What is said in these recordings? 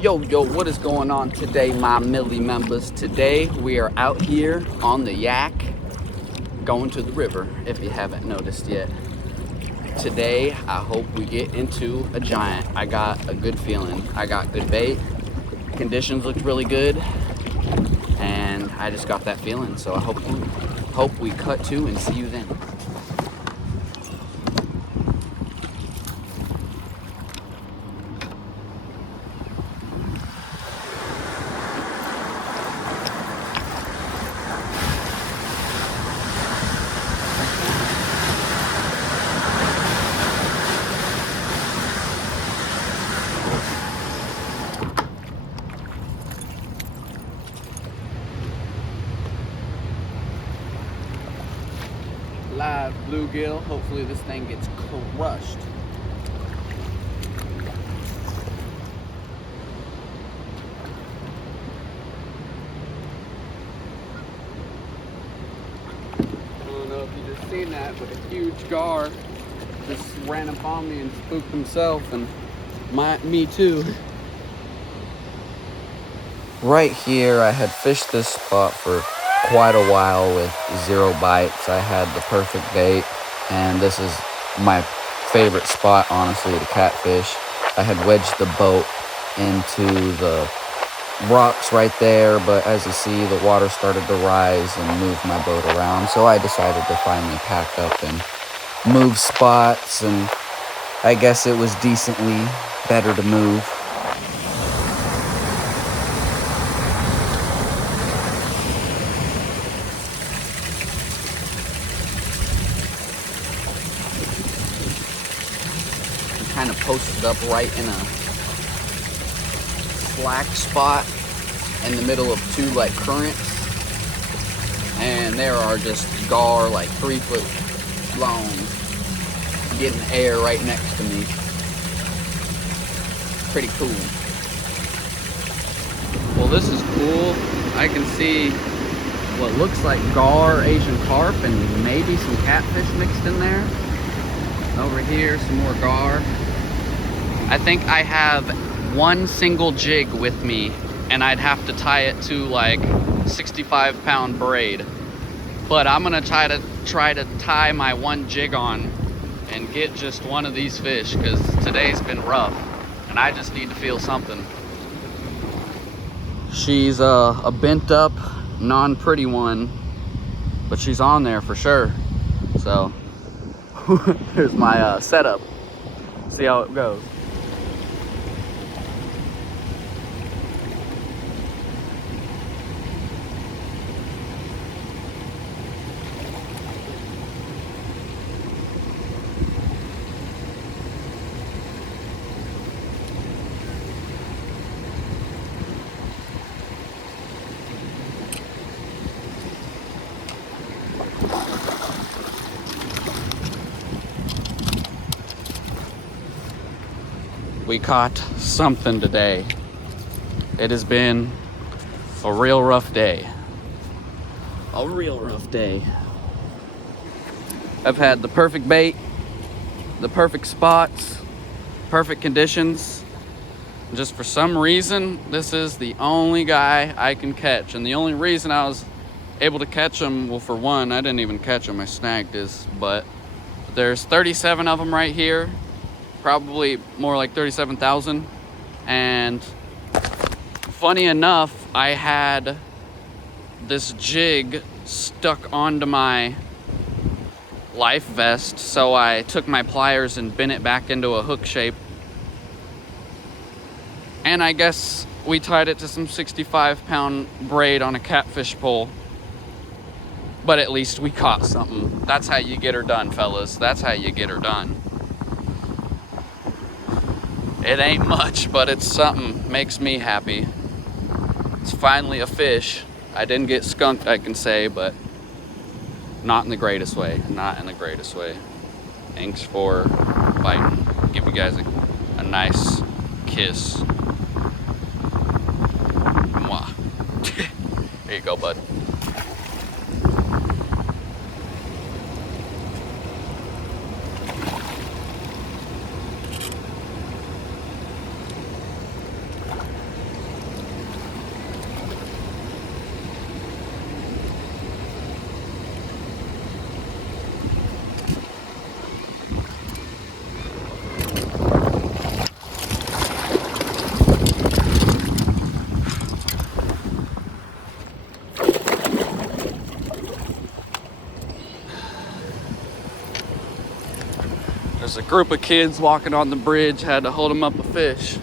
Yo, what is going on today, my Millie members? Today we are out here on the Yak, going to the river, if you haven't noticed yet. Today, I hope we get into a giant. I got a good feeling. I got good bait. Conditions looked really good, and I just got that feeling. So I hope we cut to and see you then. Live bluegill. Hopefully this thing gets crushed. I don't know if you just seen that, but a huge gar just ran up on me and spooked himself, and me too. Right here, I had fished this spot for quite a while with 0 bites. I had the perfect bait, and this is my favorite spot, honestly, to catfish. I had wedged the boat into the rocks right there, but as you see, the water started to rise and move my boat around, so I decided to finally pack up and move spots, and I guess it was decently better to move. Kind of posted up right in a slack spot in the middle of 2 like currents, and there are just gar like 3 foot long getting air right next to me. Pretty cool. Well, this is cool. I can see what looks like gar, Asian carp, and maybe some catfish mixed in there. Over here, some more gar. I think I have 1 single jig with me, and I'd have to tie it to like 65-pound braid. But I'm gonna try to tie my 1 jig on and get just one of these fish, because today's been rough and I just need to feel something. She's a bent up, non-pretty one, but she's on there for sure. So here's my setup. See how it goes. We caught something today. It has been a real rough day. A real rough day. I've had the perfect bait, the perfect spots, perfect conditions. Just for some reason, this is the only guy I can catch. And the only reason I was able to catch him, well, for one, I didn't even catch him, I snagged his, but there's 37 of them right here. Probably more like 37,000. And funny enough, I had this jig stuck onto my life vest, so I took my pliers and bent it back into a hook shape. And I guess we tied it to some 65-pound braid on a catfish pole. But at least we caught something. That's how you get her done, fellas. That's how you get her done. It ain't much, but it's something. Makes me happy. It's finally a fish. I didn't get skunked, I can say, but not in the greatest way. Not in the greatest way. Thanks for biting. Give you guys a nice kiss. Mwah. There you go, bud. a group of kids walking on the bridge, had to hold them up a fish.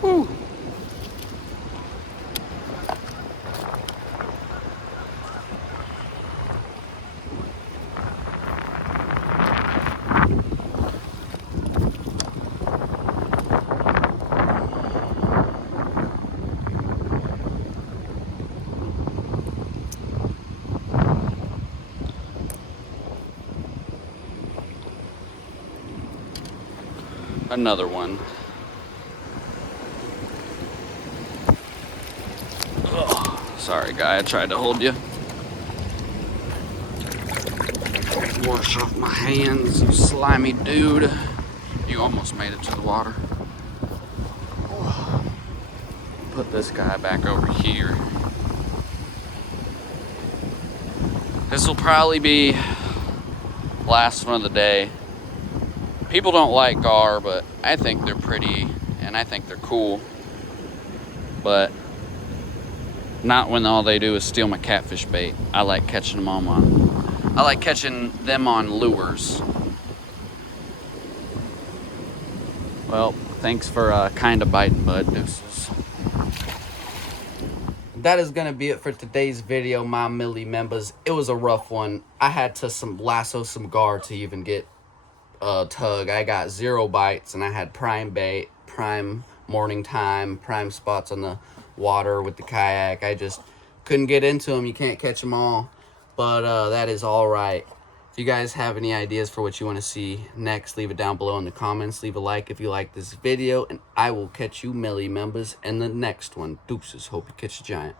Whew. Another one. Ugh. Sorry, guy, I tried to hold you. Wash off my hands, you slimy dude. You almost made it to the water. Put this guy back over here. This will probably be last one of the day. People don't like gar, but I think they're pretty and I think they're cool. But not when all they do is steal my catfish bait. I like catching them I like catching them on lures. Well, thanks for kinda biting, bud. Deuces. That is gonna be it for today's video, my Millie members. It was a rough one. I had to lasso some gar to even get a tug. I got 0 bites, and I had prime bait, prime morning time, prime spots on the water with the kayak. I just couldn't get into them. You can't catch them all, but that is all right. If you guys have any ideas for what you want to see next, leave it down below in the comments. Leave a like if you like this video, and I will catch you Millie members in the next one. Deuces. Hope you catch a giant.